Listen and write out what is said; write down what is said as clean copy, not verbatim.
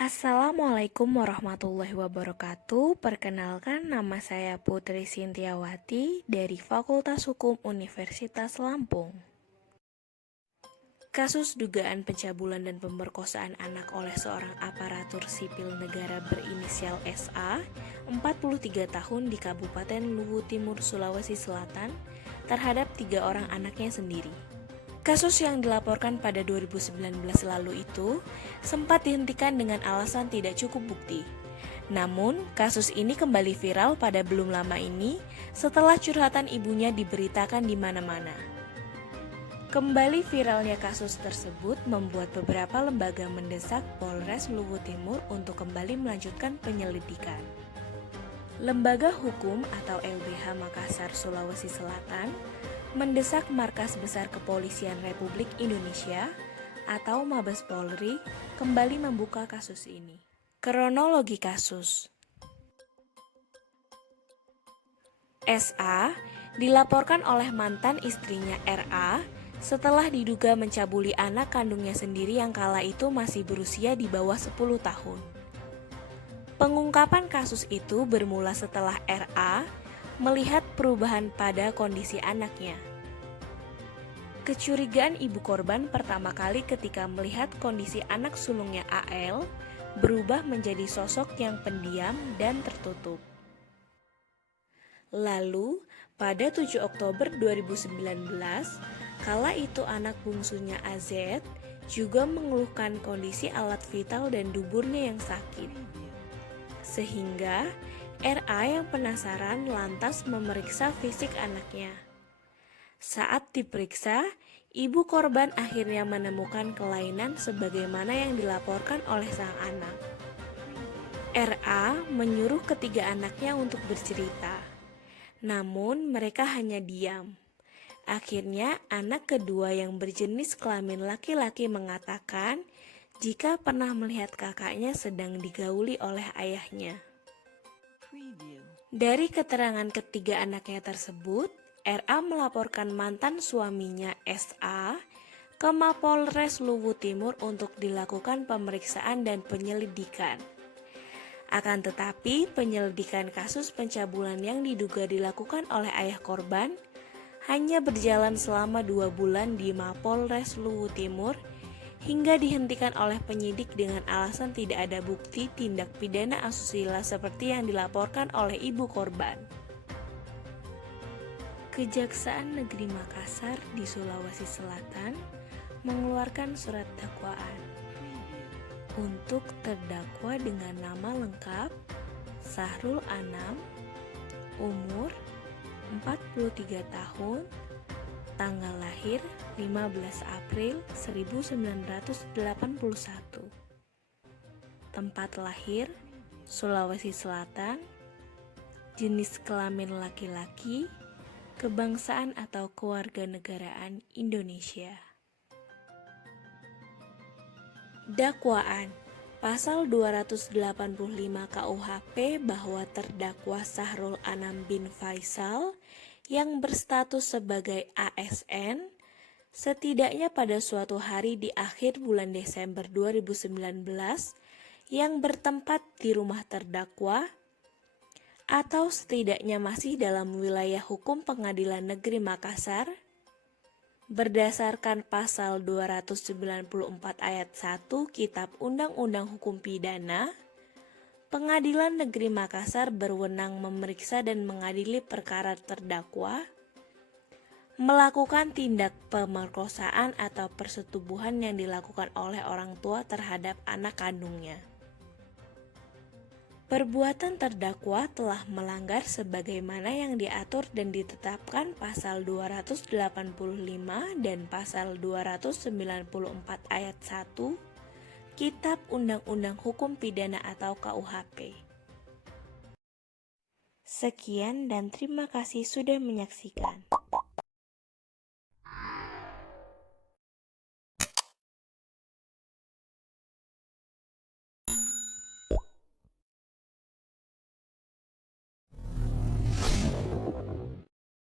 Assalamualaikum warahmatullahi wabarakatuh. Perkenalkan, nama saya Putri Sintiawati dari Fakultas Hukum Universitas Lampung. Kasus dugaan pencabulan dan pemerkosaan anak oleh seorang aparatur sipil negara berinisial SA, 43 tahun di Kabupaten Luwu Timur, Sulawesi Selatan, terhadap 3 orang anaknya sendiri. Kasus yang dilaporkan pada 2019 lalu itu sempat dihentikan dengan alasan tidak cukup bukti. Namun, kasus ini kembali viral pada belum lama ini setelah curhatan ibunya diberitakan di mana-mana. Kembali viralnya kasus tersebut membuat beberapa lembaga mendesak Polres Luwu Timur untuk kembali melanjutkan penyelidikan. Lembaga Hukum atau LBH Makassar, Sulawesi Selatan mendesak Markas Besar Kepolisian Republik Indonesia atau Mabes Polri kembali membuka kasus ini. Kronologi kasus. SA dilaporkan oleh mantan istrinya RA setelah diduga mencabuli anak kandungnya sendiri yang kala itu masih berusia di bawah 10 tahun. Pengungkapan kasus itu bermula setelah RA melihat perubahan pada kondisi anaknya. Kecurigaan ibu korban pertama kali ketika melihat kondisi anak sulungnya AL berubah menjadi sosok yang pendiam dan tertutup. Lalu, pada 7 Oktober 2019, kala itu anak bungsunya AZ juga mengeluhkan kondisi alat vital dan duburnya yang sakit. Sehingga RA yang penasaran lantas memeriksa fisik anaknya. Saat diperiksa, ibu korban akhirnya menemukan kelainan sebagaimana yang dilaporkan oleh sang anak. RA menyuruh ketiga anaknya untuk bercerita, namun mereka hanya diam. Akhirnya anak kedua yang berjenis kelamin laki-laki mengatakan jika pernah melihat kakaknya sedang digauli oleh ayahnya. Dari keterangan ketiga anaknya tersebut, RA melaporkan mantan suaminya SA ke Mapolres Luwu Timur untuk dilakukan pemeriksaan dan penyelidikan. Akan tetapi, penyelidikan kasus pencabulan yang diduga dilakukan oleh ayah korban hanya berjalan selama 2 bulan di Mapolres Luwu Timur hingga dihentikan oleh penyidik dengan alasan tidak ada bukti tindak pidana asusila seperti yang dilaporkan oleh ibu korban. Kejaksaan Negeri Makassar di Sulawesi Selatan mengeluarkan surat dakwaan untuk terdakwa dengan nama lengkap Sahrul Anam, umur 43 tahun, tanggal lahir 15 April 1981, tempat lahir Sulawesi Selatan, jenis kelamin laki-laki, kebangsaan atau kewarganegaraan Indonesia. Dakwaan Pasal 285 KUHP bahwa terdakwa Sahrul Anam bin Faisal yang berstatus sebagai ASN setidaknya pada suatu hari di akhir bulan Desember 2019 yang bertempat di rumah terdakwa atau setidaknya masih dalam wilayah hukum Pengadilan Negeri Makassar berdasarkan pasal 294 ayat 1 Kitab Undang-Undang Hukum Pidana, Pengadilan Negeri Makassar berwenang memeriksa dan mengadili perkara terdakwa melakukan tindak pemerkosaan atau persetubuhan yang dilakukan oleh orang tua terhadap anak kandungnya. Perbuatan terdakwa telah melanggar sebagaimana yang diatur dan ditetapkan pasal 285 dan pasal 294 ayat 1 Kitab Undang-Undang Hukum Pidana atau KUHP. Sekian dan terima kasih sudah menyaksikan.